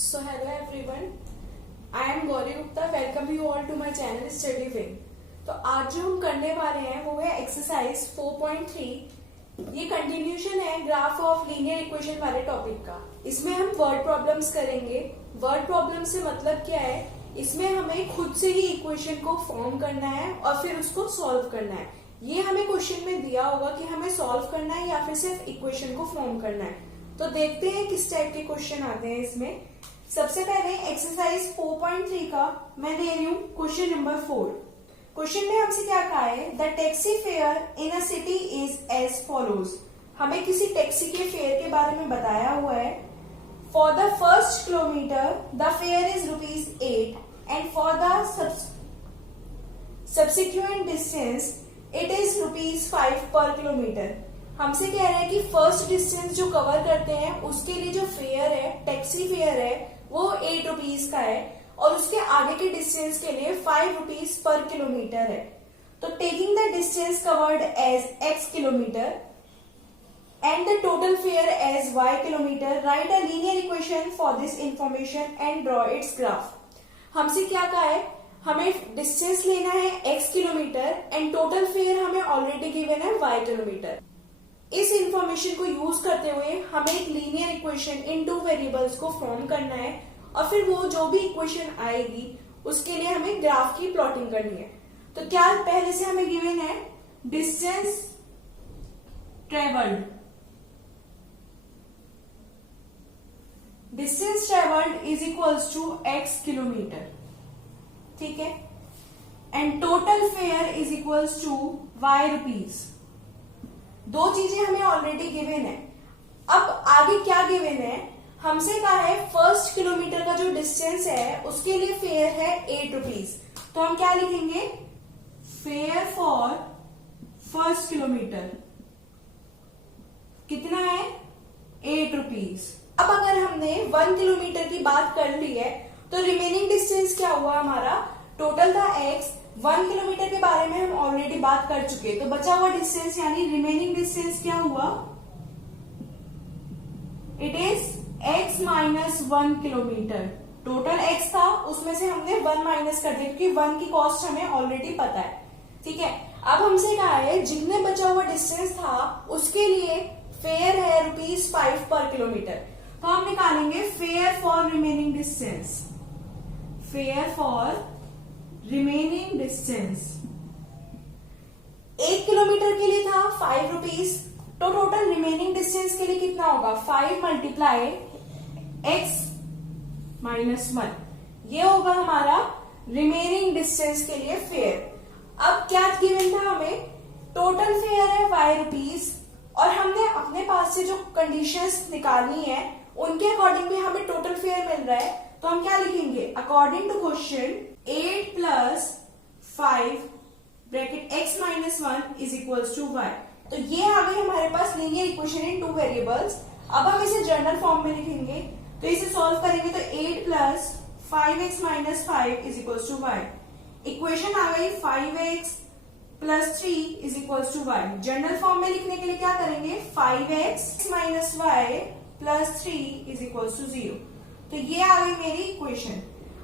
So hello everyone, I am Gauri Gupta. Welcome you all to my channel Study Wing. तो आज जो हम करने वाले हैं वो है एक्सरसाइज 4.3। ये कंटिन्यूशन है ग्राफ ऑफ लीनियर इक्वेशन वाले टॉपिक का। इसमें हम वर्ड प्रॉब्लम्स करेंगे। वर्ड प्रॉब्लम से मतलब क्या है, इसमें हमें खुद से ही इक्वेशन को फॉर्म करना है और फिर उसको सॉल्व करना है। ये हमें क्वेश्चन में दिया होगा कि हमें सॉल्व करना है या फिर सिर्फ इक्वेशन को फॉर्म करना है। तो देखते हैं किस टाइप के क्वेश्चन आते हैं इसमें। सबसे पहले एक्सरसाइज 4.3 का मैं दे रही हूँ क्वेश्चन नंबर 4। क्वेश्चन में हमसे क्या कहा है, the taxi fare in a city is as follows. हमें किसी टैक्सी के फेयर के बारे में बताया हुआ है। For the first kilometre the fair is ₹8 and for the subsequent distance it is ₹5 पर किलोमीटर। हमसे कह रहे हैं कि फर्स्ट डिस्टेंस जो कवर करते हैं उसके लिए जो फेयर है, टैक्सी फेयर है, वो ₹8 का है और उसके आगे के डिस्टेंस के लिए ₹5 पर किलोमीटर है। तो taking the distance covered as x kilometre and the total fare as y kilometre, write a linear equation for this information and draw its graph. हमसे क्या कहा है, हमें डिस्टेंस लेना है x kilometre and total fare हमें already given है y kilometre. इस इंफॉर्मेशन को यूज करते हुए हमें एक linear equation in two variables को फॉर्म करना है और फिर वो जो भी इक्वेशन आएगी उसके लिए हमें ग्राफ की प्लॉटिंग करनी है। तो क्या पहले से हमें गिवन है, distance travelled is equals to x kilometre, ठीक है, and total fare is equals to y rupees. दो चीजें हमें ऑलरेडी गिवन है। अब आगे क्या गिवन है, हमसे कहा है फर्स्ट किलोमीटर का जो डिस्टेंस है उसके लिए फेयर है ₹8। तो हम क्या लिखेंगे, फेयर फॉर फर्स्ट किलोमीटर कितना है, ₹8। अब अगर हमने 1 किलोमीटर की बात कर ली है तो रिमेनिंग डिस्टेंस क्या हुआ हमारा, टोटल था x, 1 किलोमीटर के बारे में हम ऑलरेडी बात कर चुके। तो बचा हुआ डिस्टेंस यानी रिमेनिंग डिस्टेंस क्या हुआ, it is x minus 1 kilometre. Total x था उसमें से हमने 1 माइनस कर दिया क्योंकि 1 की कॉस्ट हमें ऑलरेडी पता है, ठीक है। अब हमसे कहा है जितने बचा हुआ डिस्टेंस था उसके लिए फेयर है ₹5 पर किलोमीटर। तो हम निकालेंगे fair for remaining distance, fair for remaining distance 1 kilometre के लिए था ₹5, तो टोटल रिमेनिंग डिस्टेंस के लिए कितना होगा, 5 मल्टीप्लाई x माइनस 1, ये होगा हमारा रिमेनिंग डिस्टेंस के लिए फेयर। अब क्या गिवन था हमें, टोटल फेयर है ₹5 और हमने अपने पास से जो कंडीशंस निकालनी है उनके अकॉर्डिंग भी हमें टोटल फेयर मिल रहा है। तो हम क्या लिखेंगे, according to question 8 + 5 bracket x minus 1 is equals to y। तो ये आ गई हमारे पास लीनियर इक्वेशन इन 2 वेरिएबल्स। अब हम इसे जनरल फॉर्म में लिखेंगे, तो इसे सॉल्व करेंगे तो 8 + 5x minus 5 is equals to y। Equation आ गई 5x + 3 is equals to y। General form में लिखने के लिए क्या करेंगे, 5x minus y + 3 is equals to 0। तो ये आ गई मेरी इक्वेशन।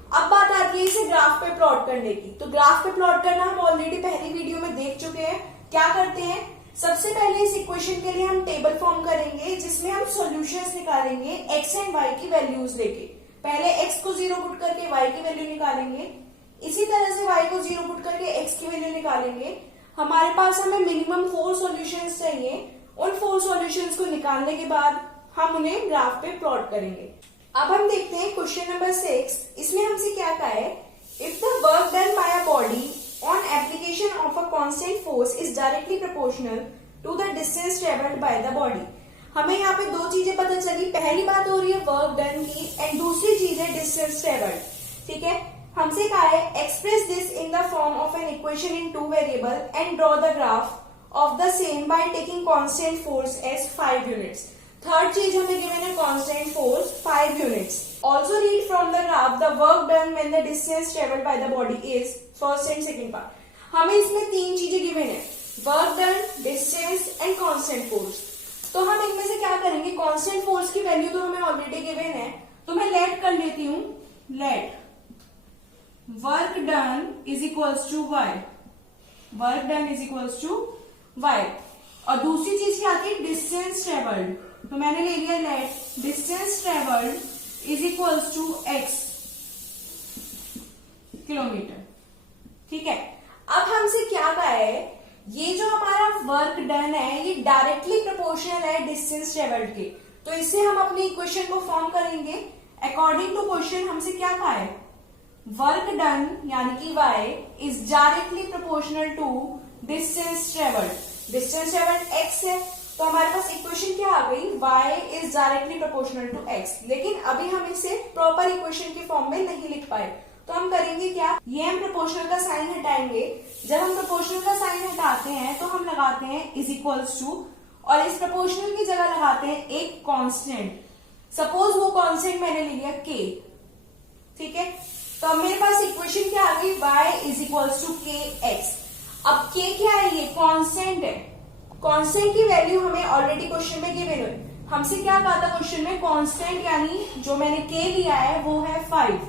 अब बात आती है इसे ग्राफ पे प्लॉट करने की। तो ग्राफ पे प्लॉट करना हम ऑलरेडी पहली वीडियो में देख चुके हैं। क्या करते हैं, सबसे पहले इस इक्वेशन के लिए हम टेबल फॉर्म करेंगे जिसमें हम सॉल्यूशंस निकालेंगे x एंड y की वैल्यूज लेके। पहले x को 0 पुट करके y की वैल्यू निकालेंगे, इसी तरह से y को 0 पुट करके x की वैल्यू निकालेंगे। हमारे पास हमें मिनिमम 4 सॉल्यूशंस चाहिए। उन 4 सॉल्यूशंस को निकालने के बाद हम उन्हें ग्राफ पे प्लॉट करेंगे। अब हम देखते हैं क्वेश्चन नंबर 6। इसमें हमसे क्या कहा है, if the work done by a body on application of a constant force is directly proportional to the distance travelled by the body. हमें यहाँ पे दो चीजें पता चली, पहली बात हो रही है वर्क डन की एंड दूसरी चीज है डिस्टेंस ट्रेवल्ड, ठीक है। हमसे कहा है express this in the form of an equation in 2 variable and draw the graph of the same by taking constant force as 5 units. Third चीज हमें गिवन है constant force 5 units. Also read from the graph the work done when the distance travelled by the body is first and second part. हमें इसमें 3 चीजें given है, work done, distance and constant force. तो हम इनमें से क्या करेंगे, कांस्टेंट फोर्स की वैल्यू तो हमें ऑलरेडी गिवन है, तो मैं लेट कर लेती let work done is equals to y, work done is equals to y. और दूसरी चीज क्या आती है, डिस्टेंस ट्रेवल्ड, तो मैंने ले लिया let distance travelled is equals to x kilometre. ठीक है, अब हमसे क्या कहा है, ये जो हमारा वर्क डन है ये डायरेक्टली प्रोपोर्शनल है डिस्टेंस ट्रेवल्ड के, तो इससे हम अपनी इक्वेशन को फॉर्म करेंगे अकॉर्डिंग टू क्वेश्चन। हमसे क्या कहा है, वर्क डन यानी कि y is directly proportional to distance travelled, distance travelled x है, तो हमारे पास इक्वेशन क्या आ गई, y is directly proportional to x। लेकिन अभी हम इसे प्रॉपर इक्वेशन के फॉर्म में नहीं लिख पाए, तो हम करेंगे क्या, ये हम प्रोपोर्शनल का साइन हटाएंगे। जब हम प्रोपोर्शनल का साइन हटाते हैं तो हम लगाते हैं इज इक्वल्स टू, और इस प्रोपोर्शनल की जगह लगाते हैं एक कांस्टेंट। सपोज वो कांस्टेंट मैंने ले लिया k, ठीक है, तो अब मेरे पास इक्वेशन क्या आ गई, y इज इक्वल्स टू के एक्स। अब k क्या है, ये कांस्टेंट है, कांस्टेंट की वैल्यू हमें ऑलरेडी क्वेश्चन में गिवन है। हमसे क्या कहा था क्वेश्चन में, कांस्टेंट यानी जो मैंने k लिया है वो है 5,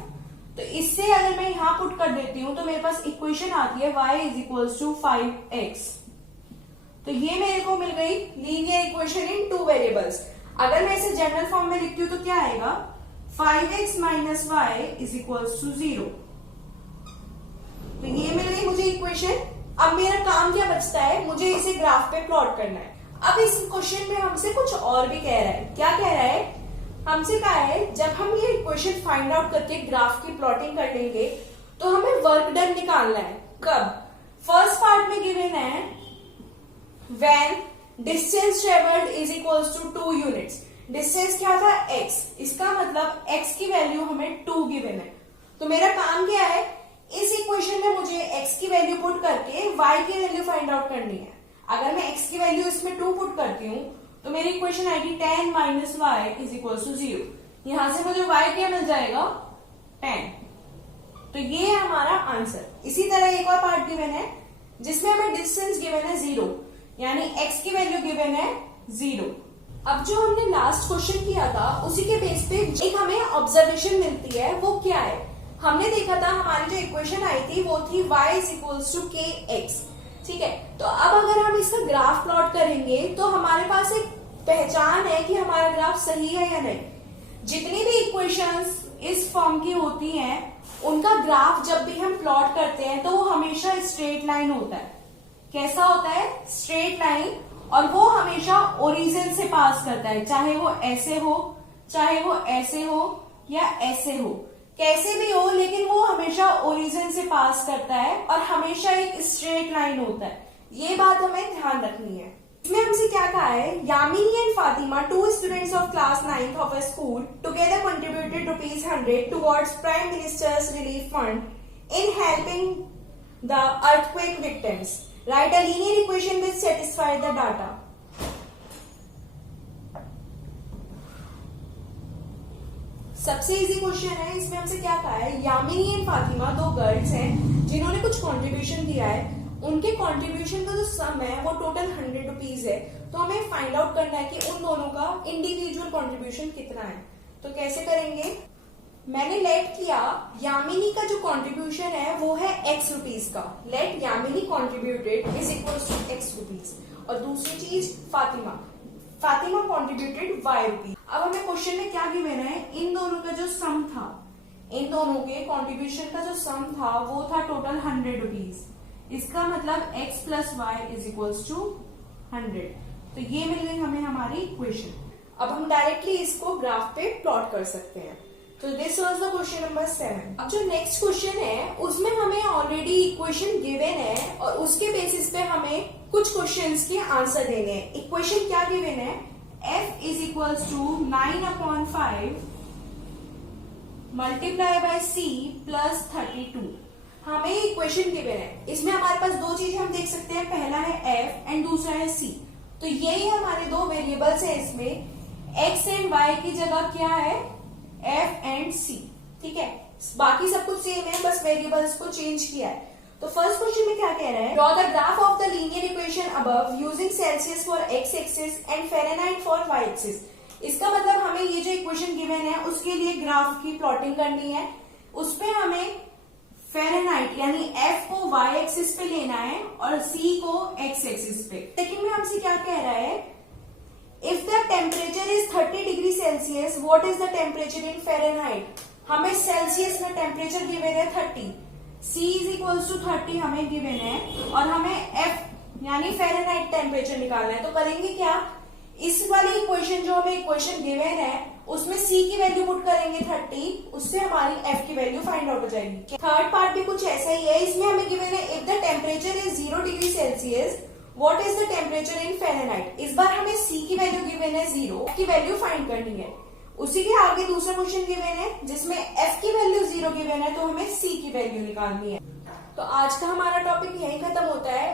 तो इससे अगर मैं यहां पुट कर देती हूं तो मेरे पास इक्वेशन आती है y is equals to 5x। तो ये मेरे को मिल गई linear equation in two variables. अगर मैं इसे जनरल फॉर्म में लिखती हूं तो क्या आएगा, 5x minus y is equals to 0। तो ये मिल गई मुझे इक्वेशन। अब मेरा काम क्या बचता है, मुझे इसे ग्राफ पे प्लॉट करना है। अब इस क्वेश्चन में हमसे कुछ और भी कह रहा है, क्या कह रहा है, हमसे कहा है जब हम ये इक्वेशन फाइंड आउट करके ग्राफ की प्लॉटिंग कर लेंगे तो हमें वर्क डन निकालना है। कब, फर्स्ट पार्ट में गिवन है when distance travelled is equals to 2 units. Distance क्या था, x, इसका मतलब x की वैल्यू हमें 2 गिवन है। तो मेरा काम क्या है, इस इक्वेशन में मुझे x की वैल्यू पुट करके y की वैल्यू फाइंड आउट करनी है। अगर मैं x की वैल्यू इसमें 2 पुट करती हूँ तो मेरी इक्वेशन आएगी 10 minus y is equal to 0। यहां से मुझे y क्या मिल जाएगा, 10। तो ये है हमारा आंसर। इसी तरह एक और पार्ट गिवन है जिसमें हमें डिस्टेंस गिवन है 0, यानी x की वैल्यू गिवन है 0। अब जो हमने लास्ट क्वेश्चन किया था उसी के बेस पे एक हमें ऑब्जर्वेशन मिलती है, वो क्या है, हमने देखा था हमारी जो इक्वेशन आई थी वो थी y इज इक्वल्स टू के एक्स। ठीक है, तो अब अगर हम इसका ग्राफ प्लॉट करेंगे तो हमारे पास एक पहचान है कि हमारा ग्राफ सही है या नहीं। जितनी भी इक्वेशंस इस फॉर्म की होती हैं उनका ग्राफ जब भी हम प्लॉट करते हैं तो वो हमेशा स्ट्रेट लाइन होता है। कैसा होता है, स्ट्रेट लाइन, और वो हमेशा ओरिजिन से पास करता है, चाहे वो ऐसे हो, चाहे वो ऐसे हो या ऐसे हो, कैसे भी हो, लेकिन वो हमेशा ओरिजिन से पास करता है और हमेशा एक स्ट्रेट लाइन होता है। ये बात हमें ध्यान रखनी है। इसमें हमसे क्या कहा है, Yamini and Fatima, 2 students of class 9th of a school, together contributed ₹100 towards Prime Minister's Relief Fund in helping the earthquake victims. Write a linear equation which satisfies the data. सबसे इजी क्वेश्चन है। इसमें हमसे क्या कहा है, यामिनी एंड फातिमा 2 गर्ल्स हैं जिन्होंने कुछ कंट्रीब्यूशन दिया है, उनके कंट्रीब्यूशन का जो सम है वो टोटल ₹100 है। तो हमें फाइंड आउट करना है कि उन दोनों का इंडिविजुअल कंट्रीब्यूशन कितना है। तो कैसे करेंगे, मैंने लेट किया यामिनी का जो कंट्रीब्यूशन है वो है x रुपीज का, let Yamini contributed is equal to x rupees. और दूसरी चीज फातिमा कंट्रीब्यूटेड y रुपीज। अब हमें क्वेश्चन में क्या गिवन है, इन दोनों का जो सम था, इन दोनों के कंट्रीब्यूशन का जो सम था वो था टोटल ₹100। इसका मतलब x plus y is equal to 100। तो ये मिल गई हमें हमारी इक्वेशन। अब हम डायरेक्टली इसको ग्राफ पे प्लॉट कर सकते हैं। तो this was the question number 7। अब जो नेक्स्ट क्वेश्चन है उसमें हमें ऑलरेडी इक्वेशन गिवन है और उसके बेसिस पे हमें कुछ क्वेश्चंस के आंसर देने हैं। इक्वेशन क्या गिवन है, f is equal to 9/5 multiply by c plus 32। हमें इक्वेशन गिवन है, इसमें हमारे पास 2 चीजें हम देख सकते हैं, पहला है f एंड दूसरा है c। तो यही हमारे 2 वेरिएबल्स है, इसमें x एंड y की जगह क्या है, f एंड c। ठीक है, बाकी सब कुछ सेम है, बस वेरिएबल्स को चेंज किया है। तो फर्स्ट क्वेश्चन में क्या कह रहा है, draw the graph of the linear equation above using Celsius for x axis and Fahrenheit for y axis. इसका मतलब हमें ये जो इक्वेशन गिवन है उसके लिए ग्राफ की प्लॉटिंग करनी है। उस पे हमें फ़ारेनहाइट यानी F को y एक्सिस पे लेना है और C को x एक्सिस पे। सेकंड में हमसे क्या कह रहा है, if the temperature is 30 degree Celsius what is the temperature in Fahrenheit. हमें सेल्सियस में टेम्परेचर गिवन है 30, C इज इक्वल्स टू 30 हमें गिवन है और हमें F यानी फ़ारेनहाइट टेम्परेचर निकालना है। तो करेंगे क्या, इस वाली इक्वेशन जो हमें इक्वेशन गिवन है उसमें C की वैल्यू पुट करेंगे 30, उससे हमारी F की वैल्यू फाइंड आउट हो जाएगी। थर्ड पार्ट भी कुछ ऐसा ही है, इसमें हमें गिवन है if the temperature is 0 degree Celsius what is the temperature in Fahrenheit. इस बार हमें C की वैल्यू गिवन है 0, F की वैल्यू फाइंड करनी है। उसी के आगे दूसरा क्वेश्चन गिवन है जिसमें F की वैल्यू 0 गिवन है तो हमें C की वैल्यू निकालनी है। तो आज का हमारा टॉपिक यही खत्म होता है।